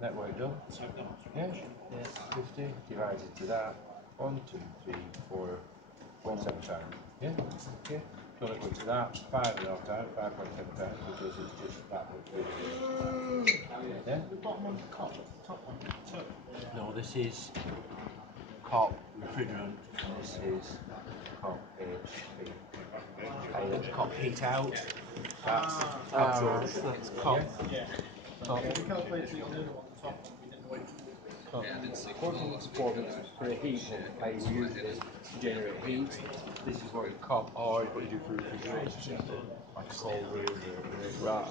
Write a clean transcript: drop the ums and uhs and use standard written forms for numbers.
That work done? Yeah? Yes. 50 divided to that. 1, 2, 3, 4, 0.7 times. Yeah? Okay. If you want to go to that, 5.5 times, 5.7 times, because it's just that much. Yeah? The bottom one's the top one. No, this is cop refrigerant, and this is cop HP. That's cop heat out. That's absorption. That's cop. Yeah. Cop. We calculated it on the other one, the top one, we didn't know it. Cop. According to performance for a heat pump, how you use it to generate heat. This is what you cop, or what you do for refrigeration, like cold room. Right.